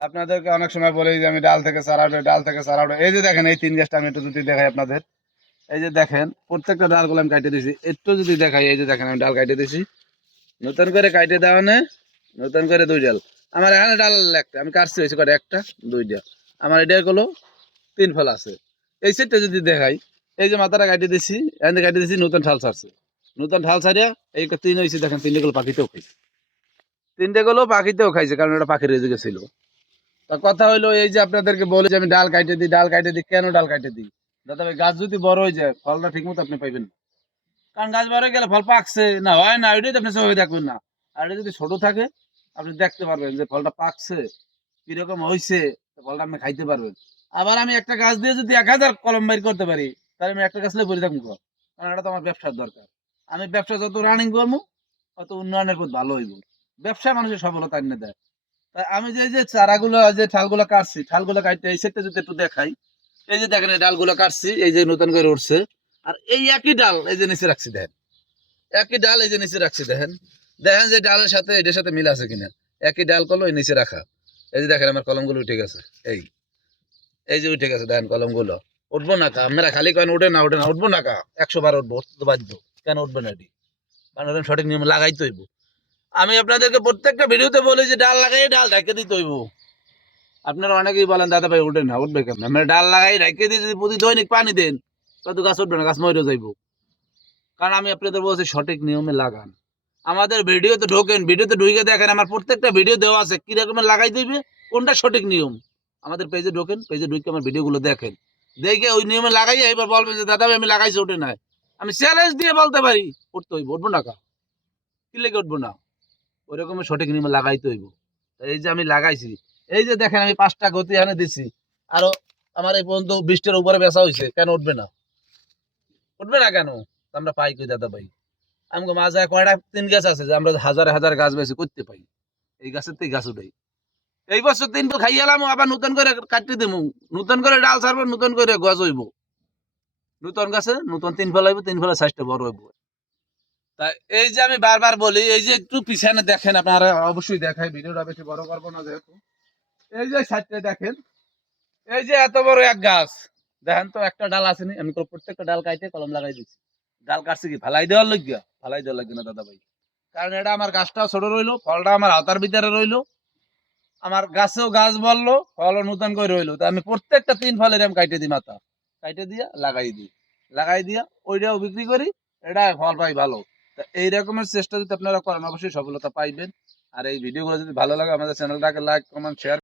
আপনাদেরকে অনেক সময় বলি যে আমি ডাল থেকে চারা উঠাই, ডাল থেকে চারা উঠাই। এই যে দেখেন এই 3 গাছটা আমি একটু যদি দেখাই আপনাদের। এই যে দেখেন প্রত্যেকটা ডালগুলো আমি কাটে দিয়েছি। একটু যদি দেখাই এই যে দেখেন আমি ডাল কাটে দিয়েছি। নতুন করে কাটে দেওয়া নে, নতুন করে 2 ডাল। আমার এখানে ডাল একটা আমি কাটছি হয়েছে কটা, একটা 2টা। আমার এটা হলো 3 ফল আছে। এই সেটটা যদি দেখাই, এই যে মাথাটা কাটে দিয়েছি, এখানে কাটে দিয়েছি, নতুন ঠাল ছাড়ছে। নতুন ঠাল ছাড়িয়া এই 3 হয়েছে দেখেন, 3টে গুলো পাখিতেও খাইছে। 3টে গুলো পাখিতেও খাইছে, কারণ এটা পাখির রেজে গেছিল। তা কথা হইলো এই যে আপনাদেরকে বলে যে আমি ডাল কাটে দিই, ডাল কাটে দিই, কেন ডাল কাটে দিই? দাদা ভাই গাছ যদি বড় হয়ে যায় ফলটা ঠিক মতো আপনি পাইবেন না। কারণ গাছ বড় হয়ে গেলে ফল পাকছে না, হয় না, ওইটাই তো আপনি চোখে দেখবেন না। আর এটা যদি ছোট থাকে আপনি দেখতে পারবেন যে ফলটা পাকছে কিরকম হয়েছে, ফলটা আপনি খাইতে পারবেন। আবার আমি একটা গাছ দিয়ে যদি 1000 কলম বাইর করতে পারি, তাহলে আমি একটা গাছ নিয়ে পড়ে থাকবো। কারণ এটা তো আমার ব্যবসার দরকার। আমি ব্যবসা যত রানিং করবো তত উন্নয়নের পথ ভালো হইব। ব্যবসা মানুষের সফলতা এনে দেয়। তাই আমি যে এই যে চারাগুলো যে ঠালগুলো কাটছি, ঠালগুলো কাটতে এই সেটটা যদি একটু দেখাই, এই যে দেখেন এই ডালগুলো কাটছি, এই যে নতুন করে উঠছে। আর এই একই ডাল এই যে নিচে রাখছি দেখেন, একই ডাল এই যে নিচে রাখছি দেখেন। দেখেন যে ডালের সাথে এটার সাথে মিল আছে কিনা। একই ডাল কলম এই নিচে রাখা। এই যে দেখেন আমার কলমগুলো উঠে গেছে। এই এই যে উঠে গেছে দেখেন কলমগুলো। উঠবো না কা, আপনারা খালি কেন উঠে না, উঠে না, উঠবো না কা, 100 বার উঠবো, উঠতে তো বাধ্য। কেন উঠবে না এটি? কারণ ওরকম সঠিক নিয়ম লাগাইতে হইব। আমি আপনাদেরকে প্রত্যেকটা ভিডিওতে বলি যে ডাল লাগাই ডাল ঢাকে দিতে হইব। আপনারা অনেকেই বলেন দাদা ভাই উঠে না, উঠবে কেমন? আমরা ডাল লাগাই ঢাকে দিয়ে যদি প্রতি দৈনিক পানি দেন তত গাছ উঠবে না, গাছ মরে যাইব। কারণ আমি আপনাদের বলছি সঠিক নিয়মে লাগান। আমাদের ভিডিওতে ঢোকেন, ভিডিওতে ঢুকে দেখেন আমার প্রত্যেকটা ভিডিও দেওয়া আছে কি রকমের লাগাই দিবে, কোনটা সঠিক নিয়ম। আমাদের পেজে ঢোকেন, পেজে ঢুকে আমার ভিডিওগুলো দেখেন, দেখে ওই নিয়মে লাগাই এবার বলবেন যে দাদা ভাই আমি লাগাইছি ওঠে নাই। আমি চ্যালেঞ্জ দিয়ে বলতে পারি উঠতে হইব, উঠবো না কা, কি লেগে উঠবো না? ওই রকমের সঠিক নিয়মে লাগাইতে হইব। এই যে আমি লাগাইছি, এই যে দেখেন আমি 5টা গতি এনে দিছি। আরো আমার এই পর্যন্ত 20টার উপরে বেচা হয়েছে, কেন উঠবে না? উঠবে না কেন? আমরা পাই কই দাদা ভাই? আমাকে মাঝে কয়টা 3 গাছ আছে যে আমরা হাজারে হাজার গাছ বেশি করতে পাই। এই গাছের থেকে গাছ উঠাই। এই বছর 3 তো খাইয়ালাম, আবার নতুন করে কাটতে দেবো, নতুন করে ডাল ছাড়বো, নতুন করে গাছ হইব। নতুন গাছে নতুন 3 ফল হইব, 3 ফলের সাইজটা বড় হইব। তাই এই যে আমি বারবার বলি, এই যে একটু পিছনে দেখেন, আপনারা অবশ্যই দেখাই, ভিডিওটা বেশি বড় করবো না যেহেতু। এই যে সাইডটা দেখেন, এই যে এত বড় এক গাছ, দেখেন তো একটা ডাল আসেনি, আমি তো প্রত্যেকটা ডাল কাটে কলম লাগাই দিচ্ছি। ডাল কাটছি কি ফালাই দেওয়ার লাগিয়া? ফালাই দেওয়ার লাগবে না দাদা ভাই। কারণ এটা আমার গাছটাও ছোট রইলো, ফলটা আমার হাতার ভিতরে রইলো, আমার গাছেও গাছ বললো, ফলও নতুন করে রইলো। তা আমি প্রত্যেকটা 3 ফলের আমি কাইটে দিই মাথা, কাইটে দিয়া লাগাই দিই, লাগাই দিয়া ওইটাও বিক্রি করি, এটা ফল পাই ভালো। তা এই রকমের চেষ্টা যদি আপনারা করেন অবশ্যই সফলতা পাইবেন। আর এই ভিডিওগুলো যদি ভালো লাগে আমাদের চ্যানেলটাকে লাইক কমেন্ট শেয়ার